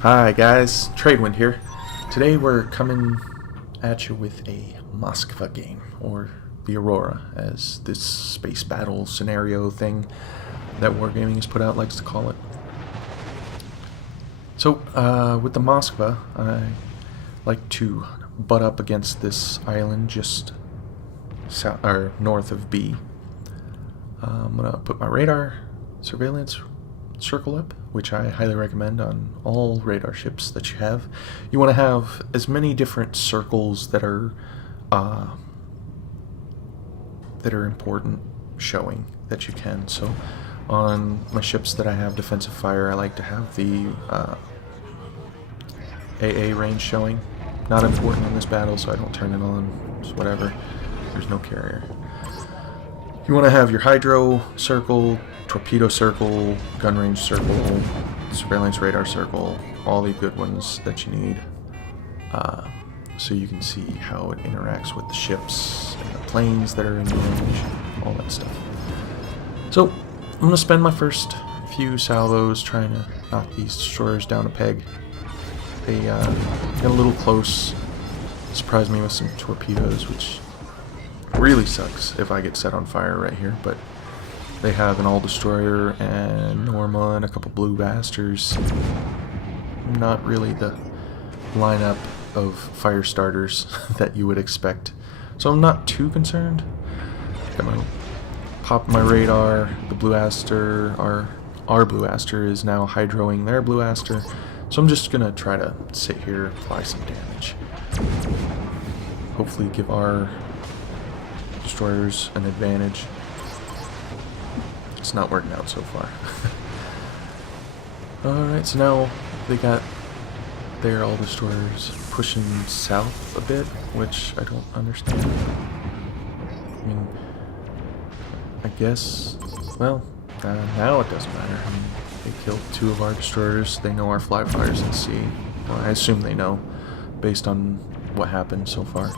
Hi guys, Tradewind here. Today we're coming at you with a Moskva game, or the Aurora, as this space battle scenario thing that Wargaming has put out likes to call it. So, with the Moskva, I like to butt up against this island just south, or north of B. I'm gonna put my radar surveillance circle up, which I highly recommend on all radar ships that you have. You want to have as many different circles that are important showing that you can. So on my ships that I have defensive fire, I like to have the AA range showing. Not important in this battle, so I don't turn it on. Just whatever. There's no carrier. You want to have your hydro circle, torpedo circle, gun range circle, surveillance radar circle, all the good ones that you need, so you can see how it interacts with the ships and the planes that are in range, all that stuff. So I'm going to spend my first few salvos trying to knock these destroyers down a peg. They got a little close, surprised me with some torpedoes, which really sucks if I get set on fire right here, but they have an all-destroyer and Norma and a couple blue bastards. Not really the lineup of fire starters that you would expect, so I'm not too concerned. I'm gonna pop my radar. The blue aster, our blue aster, is now hydroing their blue aster, so I'm just gonna try to sit here, apply some damage. Hopefully give our destroyers an advantage. It's not working out so far. Alright, so now they got their all destroyers pushing south a bit, which I don't understand. I mean, I guess, well, now it doesn't matter. I mean, they killed two of our destroyers. They know our fly fires at sea. Well, I assume they know, based on what happened so far.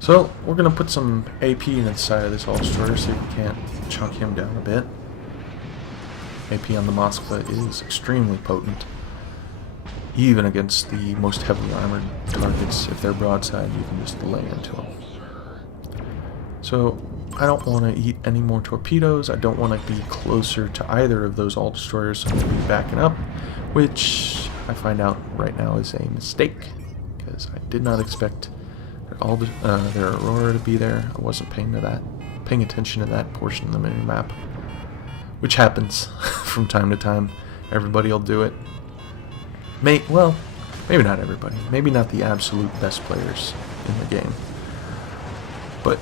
So, we're going to put some AP in the side of this all-destroyer so we can't chunk him down a bit. AP on the Moskva is extremely potent, even against the most heavily armored targets. If they're broadside, you can just lay into them. So, I don't want to eat any more torpedoes. I don't want to be closer to either of those all-destroyers, so I'm going to be backing up, which I find out right now is a mistake, because I did not expect their Aurora to be there. I wasn't paying attention to that portion of the mini map, which happens from time to time. Everybody will do it. Well, maybe not everybody. Maybe not the absolute best players in the game. But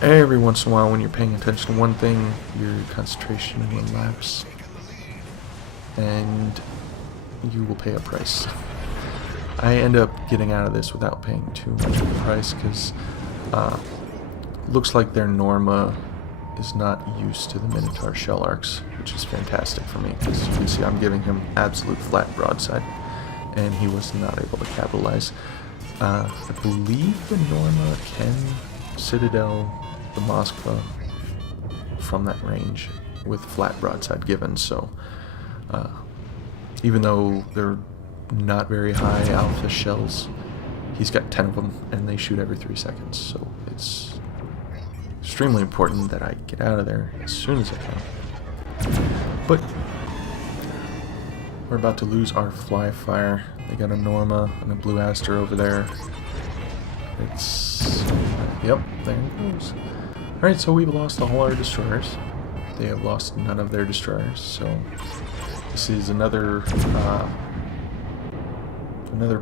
every once in a while, when you're paying attention to one thing, your concentration will lapse, and you will pay a price. I end up getting out of this without paying too much of a price, because looks like their Norma is not used to the Minotaur shell arcs, which is fantastic for me, because you can see I'm giving him absolute flat broadside, and he was not able to capitalize. I believe the Norma can Citadel the Moskva from that range with flat broadside given, so even though they're not very high alpha shells, he's got 10 of them, and they shoot every 3 seconds, so it's extremely important that I get out of there as soon as I can. But we're about to lose our fly fire. They got a Norma and a blue aster over there. Yep, there it goes. Alright, so we've lost all our destroyers. They have lost none of their destroyers, so this is another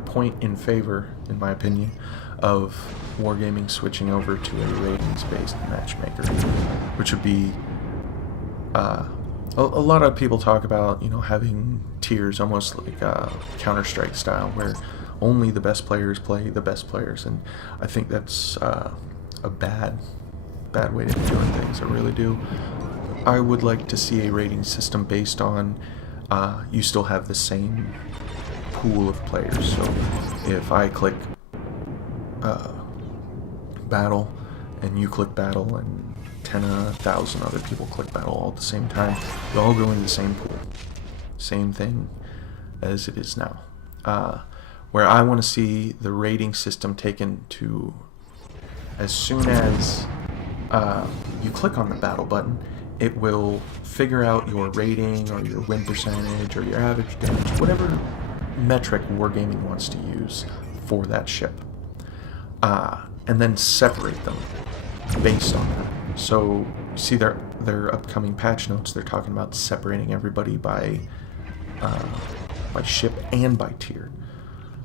point in favor, in my opinion, of Wargaming switching over to a ratings-based matchmaker, which would be a lot of people talk about, having tiers, almost like Counter-Strike style, where only the best players play the best players, and I think that's a bad way to be doing things. I really do. I would like to see a rating system based on you still have the same pool of players. So if I click battle and you click battle and 10,000 other people click battle all at the same time, you all go into the same pool. Same thing. as it is now. Where I want to see the rating system taken to, as soon as you click on the battle button, it will figure out your rating or your win percentage or your average damage, whatever metric Wargaming wants to use for that ship, and then separate them based on that. So see their upcoming patch notes, they're talking about separating everybody by ship and by tier.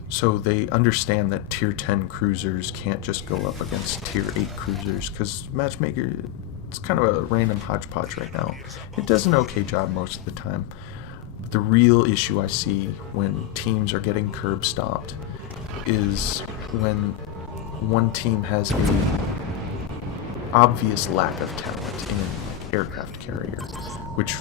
So they understand that tier 10 cruisers can't just go up against tier 8 cruisers, because Matchmaker, it's kind of a random hodgepodge right now. It does an okay job most of the time. But the real issue I see when teams are getting curb stomped is when one team has a obvious lack of talent in aircraft carrier, which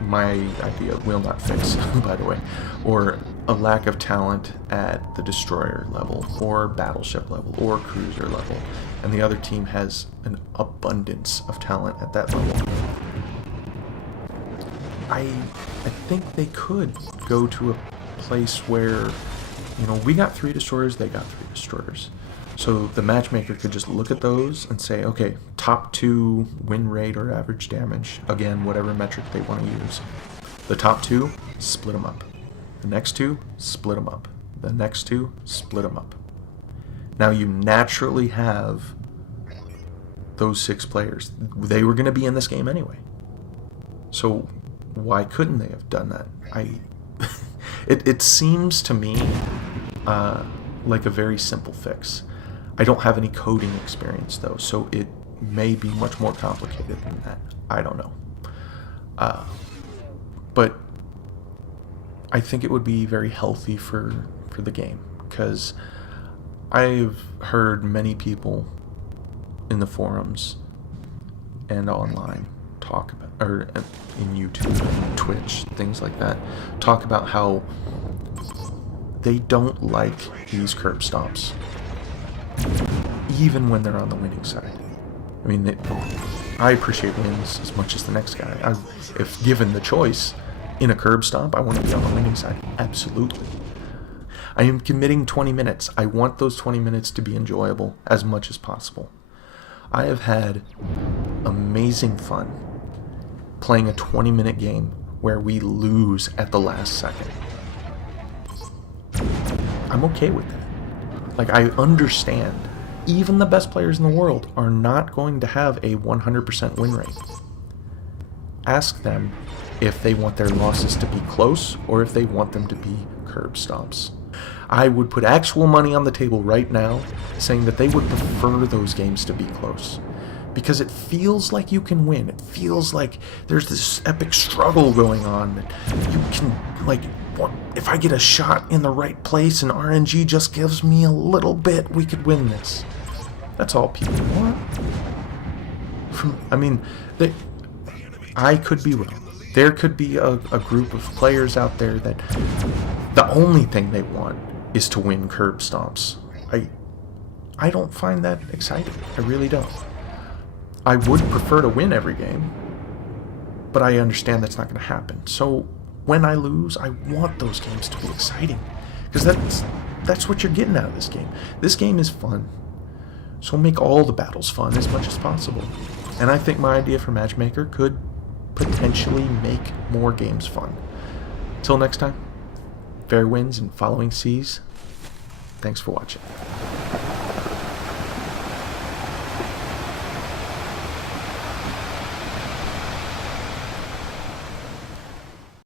my idea will not fix, by the way, or a lack of talent at the destroyer level, or battleship level, or cruiser level, and the other team has an abundance of talent at that level. I think they could go to a place where, you know, we got 3 destroyers, they got 3 destroyers. So the matchmaker could just look at those and say, okay, top 2 win rate or average damage, again, whatever metric they want to use. The top 2, split them up. The next 2, split them up. The next 2, split them up. Now you naturally have those 6 players. They were going to be in this game anyway. So why couldn't they have done that? It seems to me like a very simple fix. I don't have any coding experience though, so it may be much more complicated than that. I don't know. But I think it would be very healthy for the game, because I've heard many people in the forums and online talk about, or in YouTube and Twitch, things like that, talk about how they don't like these curb stomps, even when they're on the winning side. I mean, I appreciate wins as much as the next guy. If given the choice in a curb stomp, I want to be on the winning side. Absolutely. I am committing 20 minutes. I want those 20 minutes to be enjoyable as much as possible. I have had amazing fun playing a 20-minute game where we lose at the last second. I'm okay with that. Like, I understand even the best players in the world are not going to have a 100% win rate. Ask them if they want their losses to be close or if they want them to be curb stomps. I would put actual money on the table right now saying that they would prefer those games to be close, because it feels like you can win. It feels like there's this epic struggle going on. You can, like, if I get a shot in the right place and RNG just gives me a little bit, we could win this. That's all people want. I mean, I could be wrong. There could be a group of players out there that the only thing they want is to win curb stomps. I don't find that exciting. I really don't. I would prefer to win every game, but I understand that's not going to happen. So when I lose, I want those games to be exciting, because that's what you're getting out of this game. This game is fun, so make all the battles fun as much as possible. And I think my idea for Matchmaker could potentially make more games fun. Till next time, fair winds and following seas. Thanks for watching.